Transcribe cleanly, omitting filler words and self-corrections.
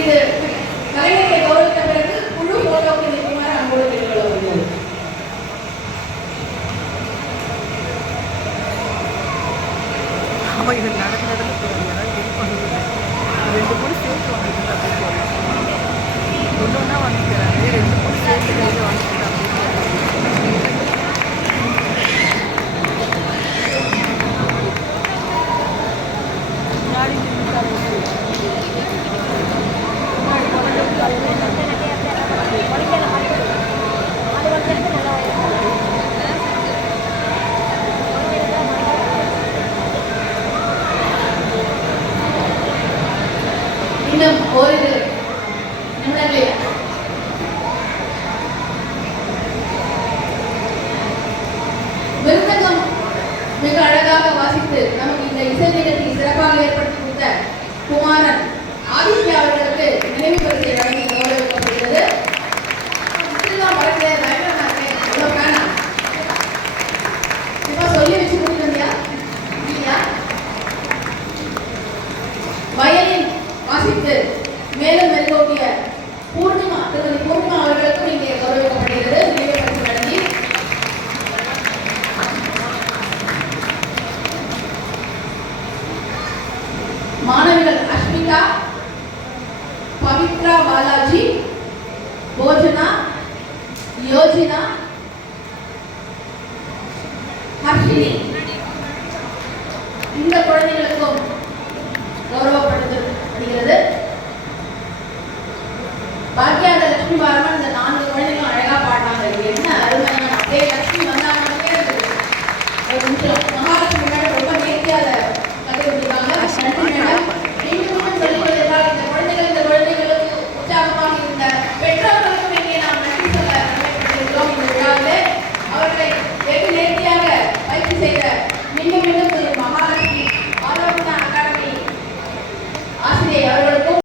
இது கலைஞரை கௌரவித்த பிறகு குழு போட்டோக்கு நிற்குமாறு அன்போடு கேட்டுக்கொள்ளப்படுகிறது. இது நடந்து ரெண்டு மூணு சேர்த்து வாங்கிட்டு ஒன்று ஒன்றா வாங்கிக்கிறாங்க, ரெண்டு மூணு சேர்த்து கையில் வாங்கிக்கிறாங்க. இன்னும் ஓரிரு நிமிடங்களில் மிருதங்கம் மிக அழகாக வாசித்து நமக்கு இந்த இசை நிகழ்ச்சியை சிறப்பாக ஏற்படுத்தி கொடுத்த குமாரன் ஆதித்யா அவர்களுக்கு நினைவு பரிசை வழங்கி கௌரவிக்கப்படுகிறது. இதெல்லாம் மறக்கல இப்ப சொல்லி வச்சு கொடுத்தியா இல்லையா? வயலின் வாசித்து மேலும் மெருகூட்டிய பூர்ணிமா திருமதி பூர்ணிமா அவர்களுக்கும் இங்கே கௌரவிக்கப்படுகிறது நினைவு பரிசு வழங்கி. மாணவிகள் அஸ்மிதா, பவித்ரா பாலாஜி, போஜனா, யோஜினா, ஹர்ஷினி, இந்த குழந்தைகளுக்கும் கௌரவப்படுத்தப்படுகிறது. பாக்கியாத லட்சுமி பாரமன் இந்த 4 குழந்தைகளும் அழகா பாடினாங்க. என்ன அருமையான அப்படியே லட்சுமி வந்தாங்க. ஒரு நிமிஷம்